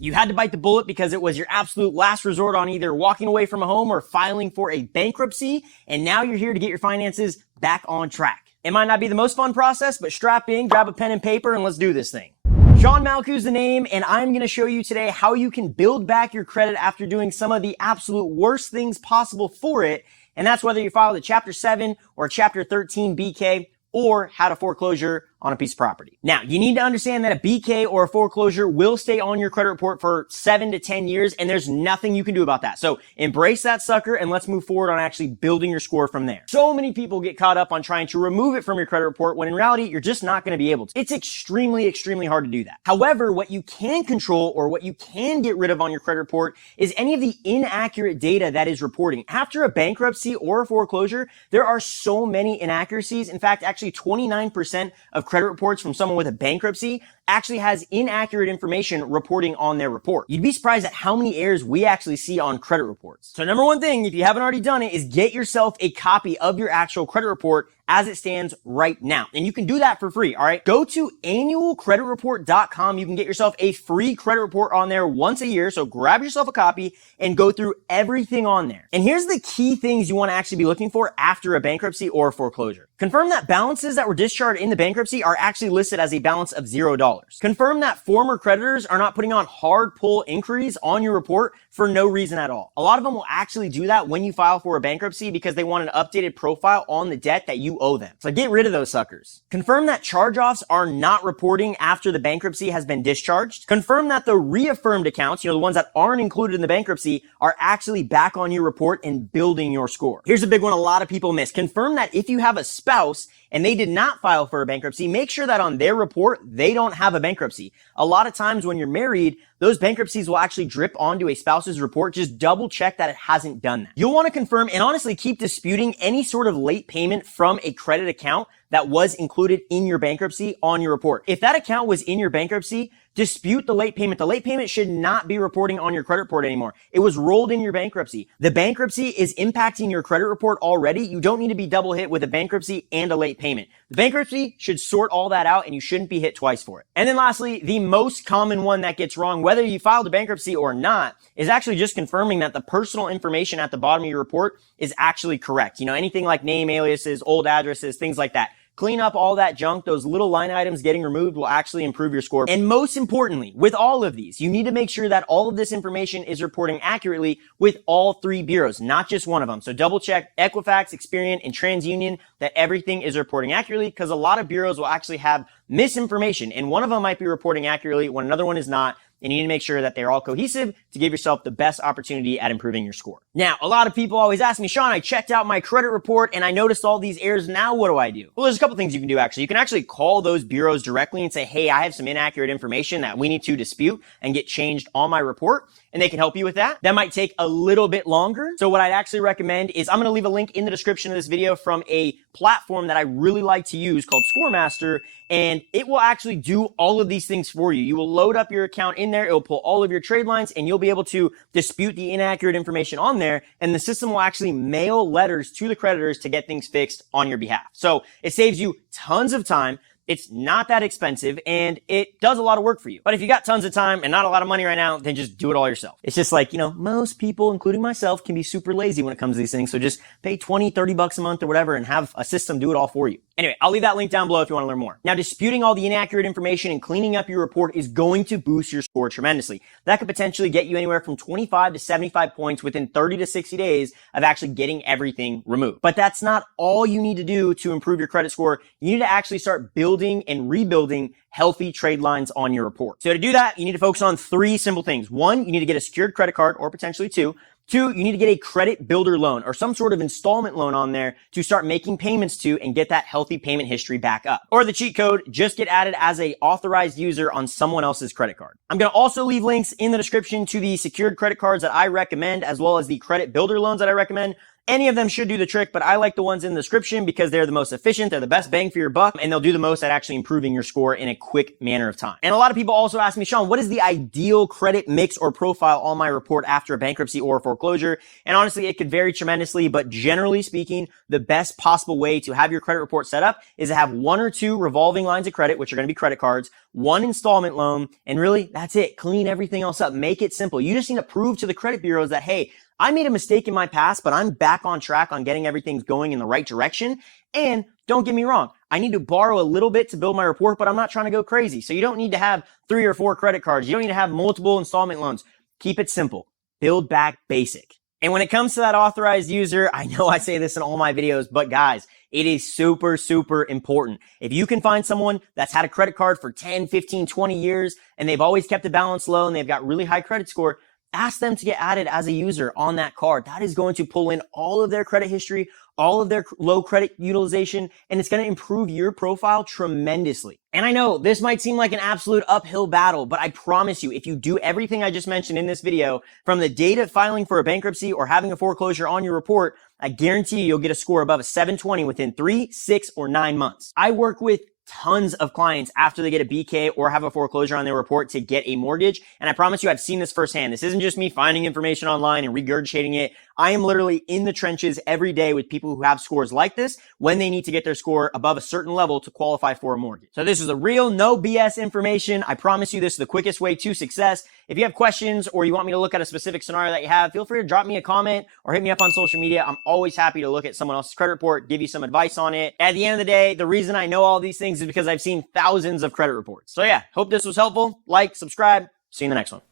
You had to bite the bullet because it was your absolute last resort on either walking away from a home or filing for a bankruptcy, and now you're here to get your finances back on track. It might not be the most fun process, but strap in, grab a pen and paper, and let's do this thing. Shawn Malkou's the name, and I'm going to show you today how you can build back your credit after doing some of the absolute worst things possible for it, and that's whether you filed a Chapter 7 or a Chapter 13 BK or had a foreclosure on a piece of property. Now, you need to understand that a BK or a foreclosure will stay on your credit report for 7 to 10 years, and there's nothing you can do about that. So embrace that sucker, and let's move forward on actually building your score from there. So many people get caught up on trying to remove it from your credit report when in reality, you're just not going to be able to. It's extremely, extremely hard to do that. However, what you can control or what you can get rid of on your credit report is any of the inaccurate data that is reporting. After a bankruptcy or a foreclosure, there are so many inaccuracies. In fact, actually 29% of credit reports from someone with a bankruptcy actually has inaccurate information reporting on their report. You'd be surprised at how many errors we actually see on credit reports. So number one thing, if you haven't already done it, is get yourself a copy of your actual credit report as it stands right now. And you can do that for free, all right? Go to annualcreditreport.com. You can get yourself a free credit report on there once a year. So grab yourself a copy and go through everything on there. And here's the key things you want to actually be looking for after a bankruptcy or a foreclosure. Confirm that balances that were discharged in the bankruptcy are actually listed as a balance of $0. Confirm that former creditors are not putting on hard pull inquiries on your report for no reason at all. A lot of them will actually do that when you file for a bankruptcy because they want an updated profile on the debt that you owe them. So get rid of those suckers. Confirm that charge-offs are not reporting after the bankruptcy has been discharged. Confirm that the reaffirmed accounts, the ones that aren't included in the bankruptcy, are actually back on your report and building your score. Here's a big one a lot of people miss. Confirm that if you have a spouse and they did not file for a bankruptcy, make sure that on their report, they don't have a bankruptcy. A lot of times when you're married, those bankruptcies will actually drip onto a spouse's report. Just double check that it hasn't done that. You'll want to confirm and honestly keep disputing any sort of late payment from a credit account that was included in your bankruptcy on your report. If that account was in your bankruptcy, dispute the late payment. The late payment should not be reporting on your credit report anymore. It was rolled in your bankruptcy. The bankruptcy is impacting your credit report already. You don't need to be double hit with a bankruptcy and a late payment. The bankruptcy should sort all that out and you shouldn't be hit twice for it. And then lastly, the most common one that gets wrong, whether you filed a bankruptcy or not, is actually just confirming that the personal information at the bottom of your report is actually correct. Anything like name, aliases, old addresses, things like that. Clean up all that junk. Those little line items getting removed will actually improve your score. And most importantly, with all of these, you need to make sure that all of this information is reporting accurately with all 3 bureaus, not just one of them. So double check Equifax, Experian, and TransUnion that everything is reporting accurately, because a lot of bureaus will actually have misinformation, and one of them might be reporting accurately when another one is not. And you need to make sure that they're all cohesive to give yourself the best opportunity at improving your score. Now, a lot of people always ask me, Shawn, I checked out my credit report and I noticed all these errors. Now what do I do? Well, there's a couple things you can do actually. You can actually call those bureaus directly and say, hey, I have some inaccurate information that we need to dispute and get changed on my report. And they can help you with that. That might take a little bit longer. So what I'd actually recommend is I'm going to leave a link in the description of this video from a platform that I really like to use called ScoreMaster, and it will actually do all of these things for you. You will load up your account in there. It will pull all of your trade lines and you'll be able to dispute the inaccurate information on there. And the system will actually mail letters to the creditors to get things fixed on your behalf. So it saves you tons of time. It's not that expensive and it does a lot of work for you. But if you got tons of time and not a lot of money right now, then just do it all yourself. It's just like, most people, including myself, can be super lazy when it comes to these things. So just pay 20, 30 bucks a month or whatever and have a system do it all for you. Anyway, I'll leave that link down below if you want to learn more. Now, disputing all the inaccurate information and cleaning up your report is going to boost your score tremendously. That could potentially get you anywhere from 25 to 75 points within 30 to 60 days of actually getting everything removed. But that's not all you need to do to improve your credit score. You need to actually start building and rebuilding healthy trade lines on your report. So to do that, you need to focus on 3 simple things. 1, you need to get a secured credit card, or potentially 2. 2, you need to get a credit builder loan or some sort of installment loan on there to start making payments to and get that healthy payment history back up. Or the cheat code, just get added as a authorized user on someone else's credit card. I'm going to also leave links in the description to the secured credit cards that I recommend, as well as the credit builder loans that I recommend. Any of them should do the trick, but I like the ones in the description because they're the most efficient, they're the best bang for your buck, and they'll do the most at actually improving your score in a quick manner of time. And a lot of people also ask me, Shawn, what is the ideal credit mix or profile on my report after a bankruptcy or a foreclosure? And honestly, it could vary tremendously, but generally speaking, the best possible way to have your credit report set up is to have 1 or 2 revolving lines of credit, which are going to be credit cards, 1 installment loan, and really that's it. Clean everything else up. Make it simple. You just need to prove to the credit bureaus that, hey, I made a mistake in my past, but I'm back on track on getting everything going in the right direction. And don't get me wrong, I need to borrow a little bit to build my report, but I'm not trying to go crazy. So you don't need to have 3 or 4 credit cards. You don't need to have multiple installment loans. Keep it simple. Build back basic. And when it comes to that authorized user, I know I say this in all my videos, but guys, it is super, super important. If you can find someone that's had a credit card for 10, 15, 20 years, and they've always kept the balance low and they've got really high credit score, ask them to get added as a user on that card. That is going to pull in all of their credit history, all of their low credit utilization, and it's going to improve your profile tremendously. And I know this might seem like an absolute uphill battle, but I promise you, if you do everything I just mentioned in this video, from the date of filing for a bankruptcy or having a foreclosure on your report, I guarantee you'll get a score above a 720 within 3, 6, or 9 months. I work with tons of clients after they get a BK or have a foreclosure on their report to get a mortgage. And I promise you, I've seen this firsthand. This isn't just me finding information online and regurgitating it. I am literally in the trenches every day with people who have scores like this when they need to get their score above a certain level to qualify for a mortgage. So this is a real no BS information. I promise you this is the quickest way to success. If you have questions or you want me to look at a specific scenario that you have, feel free to drop me a comment or hit me up on social media. I'm always happy to look at someone else's credit report, give you some advice on it. At the end of the day, the reason I know all these things is because I've seen thousands of credit reports. So yeah, hope this was helpful. Like, subscribe. See you in the next one.